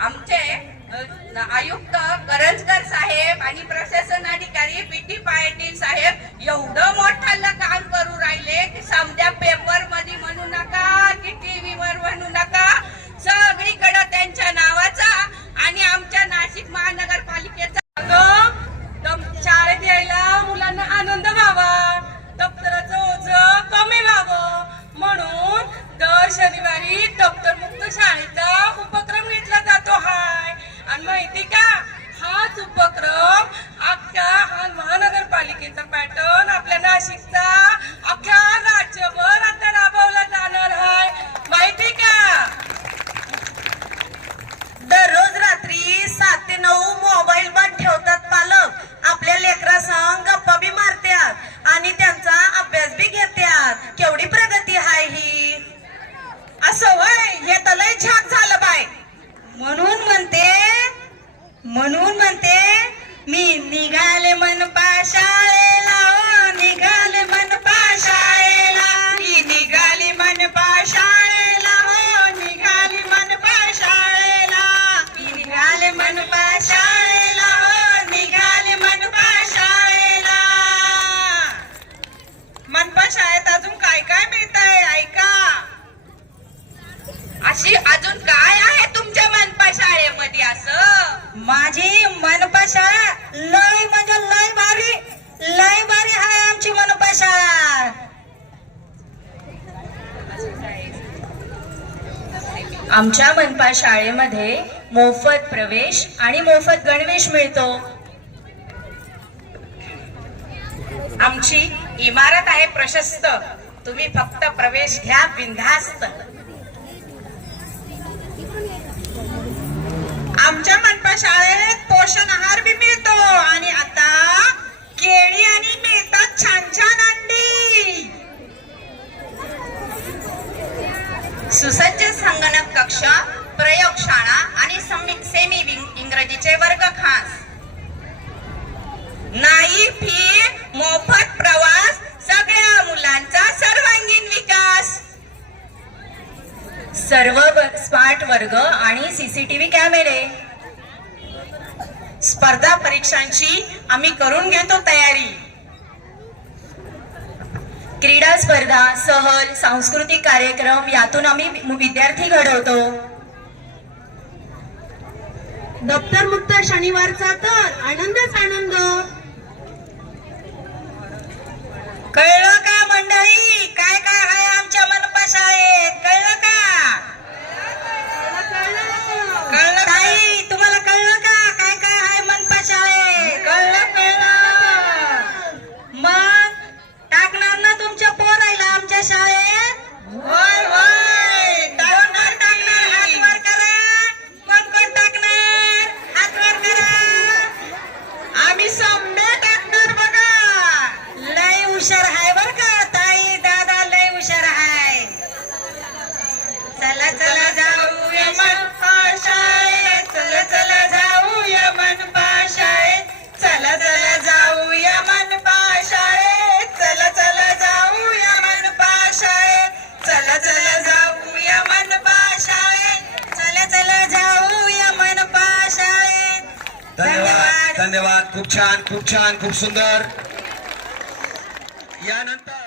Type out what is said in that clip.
आमचे आयुक्त करंजकर साहेब आणि प्रशासन अधिकारी पी टी पाटील साहेब एवढं मोठं काम करू राहिले की समजा पेपरमध्ये म्हणू नका की महानगरपालिकेचा पॅटर्न आपल्या नाशिकचा अख्ख्या राज्यभर आता राबवला जाणार आहे. माहिती का? दररोज रात्री सात ते नऊ मोबाईल बंद ठेवतात पालक. आपल्या लेकरा संग गप्पा बी मारतात आणि त्यांचा अभ्यास बी घेतात. केवढी प्रगती आहे ही. असं वय हे तर लय छान झालं बाय म्हणून म्हणते म्हणून म्हणते मी निघा मनपा शाळेत अजून काय काय मिळतंय? ऐका. अशी अजून काय आहे तुमच्या मनपा शाळेमध्ये असं? माझी मनपा शाळा लय म्हणजे लय भारी लय भारी आहे आमची मनपा शाळा. आमच्या मनपा शाळेमध्ये मोफत प्रवेश आणि मोफत गणवेश मिळतो. आमची इमारत आहे प्रशस्त. तुम्ही फक्त प्रवेश घ्या बिंधास्त आमच्या मनपा शाळेत पोषण आहार बी मिळतो. आणि आता केळी आणि मिळतात छान छान अंडी. सुसज्ज संगणक कक्ष प्रयोगशाळा आणि सेमी विंग इंग्रजीचे वर्ग खास. नाही फी वर्ग आणि सीसीटीव्ही कॅमेरे. स्पर्धा परीक्षांची आम्ही करून घेतो तयारी. क्रीडा स्पर्धा सहल सांस्कृतिक कार्यक्रम यातून आम्ही विद्यार्थी घडवतो. दप्तर मुक्त शनिवारचा तर आनंदच आनंद. कळलं का मंडळी? काय काय आहे? पोरायला शाळेत? होय होय. टाकणार टाकणार हात वर करा. कोण कोण टाकणार? हात वर करा. आम्ही सम्य टाकणार बघा. लय हुशार आहे बरं. धन्यवाद. धन्यवाद. खूप छान खूप छान खूप सुंदर. यानंतर